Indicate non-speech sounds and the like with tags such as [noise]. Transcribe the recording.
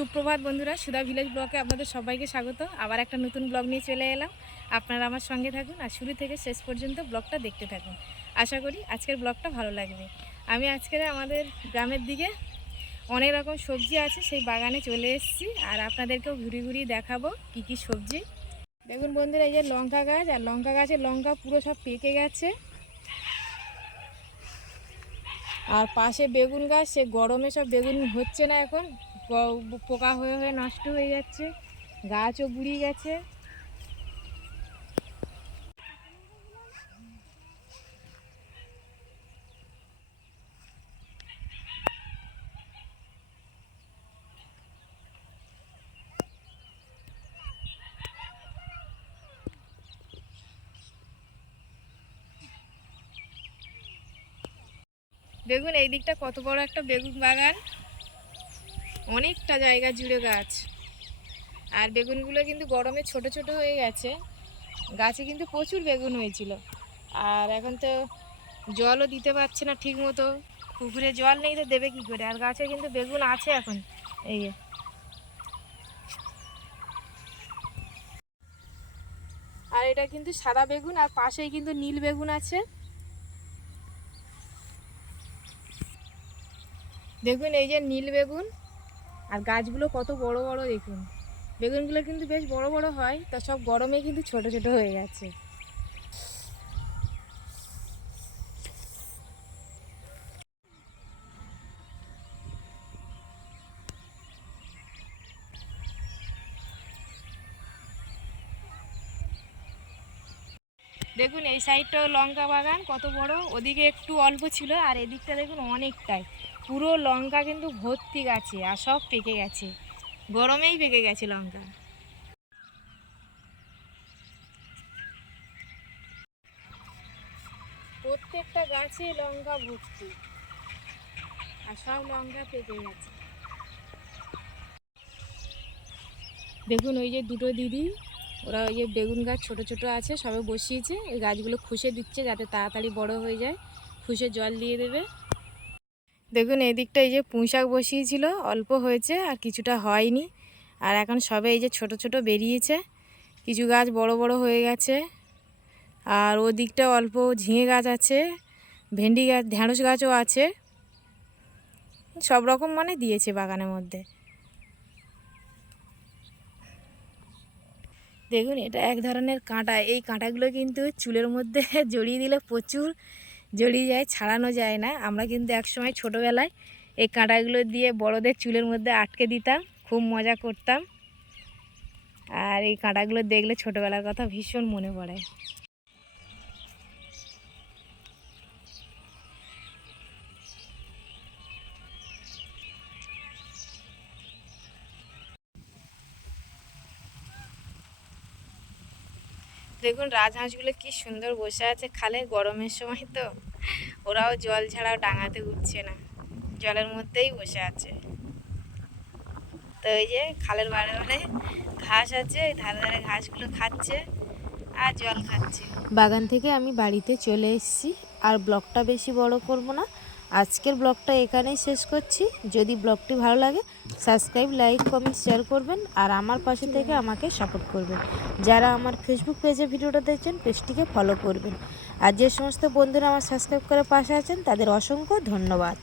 সুপ্রভাত বন্ধুরা, সুধা ভিলেজ ব্লকে আপনাদের সবাইকে স্বাগত। আবার একটা নতুন ব্লগ নিয়ে চলে এলাম। আপনারা আমার সঙ্গে থাকুন আর শুরু থেকে শেষ পর্যন্ত ব্লগটা দেখতে থাকুন। আশা করি আজকের ব্লগটা ভালো লাগবে। আমি আজকের আমাদের গ্রামের দিকে অনেক রকম সবজি আছে, সেই বাগানে চলে এসেছি। আর আপনাদেরকেও ঘুরি ঘুরি দেখাবো কি কি সবজি। দেখুন বন্ধুরা, এই যে লঙ্কা গাছ, আর লঙ্কা গাছের লঙ্কা পুরো সব পেকে গেছে। আর পাশে বেগুন গাছ, সে গরমে সব বেগুন হচ্ছে না এখন। পোকা হয়ে হয়ে নষ্ট হয়ে যাচ্ছে, গাছও বুড়িয়ে গেছে। দেখুন, এই দিকটা কত বড় একটা বেগুন বাগান। অনেকটা জায়গা জুড়ে গাছ। আর বেগুনগুলো কিন্তু গরমে ছোট ছোট হয়ে গেছে। গাছে কিন্তু প্রচুর বেগুন হয়েছিল। আর এখন তো জলও দিতে পারছে না ঠিক মতো পুকুরে জল নেই তো দেবে কি করে? আর গাছে কিন্তু বেগুন আছে এখন। এই। আর এটা কিন্তু সাদা বেগুন, আর পাশেই কিন্তু নীল বেগুন আছে। দেখুন, এই যে নীল বেগুন। আর গাছগুলো কত বড় বড় দেখুন। বেগুনগুলো কিন্তু বেশ বড় বড় হয়, তা সব গরমে কিন্তু ছোট ছোট হয়ে গেছে দেখুন, এই সাইডটাও লঙ্কা বাগান, কত বড়। ওদিকে একটু অল্প ছিল, আর এদিকটা দেখুন অনেকটাই। পুরো লঙ্কা কিন্তু ভর্তি গাছে, আর সব পেকে গেছে। গরমেই পেকে গেছে লঙ্কা। প্রত্যেকটা গাছে লঙ্কা ভর্তি, আর সব লঙ্কা পেকে গেছে। দেখুন, ওই যে দুটো দিদি ওরা ওই যে বেগুন গাছ ছোট ছোট আছে, সবে বসিয়েছে। এই গাছগুলো খুশে দিচ্ছে যাতে তাড়াতাড়ি বড় হয়ে যায়। খুশে জল দিয়ে দেবে। দেখুন এই দিকটা এই যে পুঁই শাক বসিয়েছিল, অল্প হয়েছে আর কিছুটা হয়নি। আর এখন সবে এই যে ছোট ছোট বেরিয়েছে, কিছু গাছ বড় বড় হয়ে গেছে। আর ও দিকটা অল্প ঝিঙে গাছ আছে, ভেন্ডি গাছ, ঢ্যাঁড়স গাছও আছে। সব রকম মানে দিয়েছে বাগানের মধ্যে। দেখুন, এটা এক ধরনের কাঁটা। এই কাঁটাগুলো কিন্তু চুলের মধ্যে [laughs] জড়িয়ে দিলে প্রচুর জড়িয়ে যায়, ছাড়ানো যায় না। আমরা কিন্তু একসময় ছোটোবেলায় এই কাঁটাগুলো দিয়ে বড়দের চুলের মধ্যে আটকে দিতাম, খুব মজা করতাম। আর এই কাঁটাগুলো দেখলে ছোটোবেলার কথা ভীষণ মনে পড়ে। দেখুন, রাজহাঁসগুলো কি সুন্দর বসে আছে খালে গরমের সময় তো। ওরাও জল ছাড়াও ডাঙাতে উঠছে না। জলের মধ্যেই বসে আছে। তো এই যে খালের বারে বারে ঘাস আছে ধারে ধারে ঘাসগুলো খাচ্ছে আর জল খাচ্ছে। বাগান থেকে আমি বাড়িতে চলে এসেছি, আর ব্লকটা বেশি বড় করব না। আজকের ব্লগটা এখানেই শেষ করছি। যদি ব্লগটি ভালো লাগে সাবস্ক্রাইব লাইক কমেন্ট শেয়ার করবেন আর আমার পাশে থেকে আমাকে সাপোর্ট করবেন। যারা আমার ফেসবুক পেজে ভিডিওটা দেখছেন পেজটিকে ফলো করবেন। আর যে সমস্ত বন্ধুরা আমার সাবস্ক্রাইব করে পাশে আছেন, তাদের অসংখ্য ধন্যবাদ।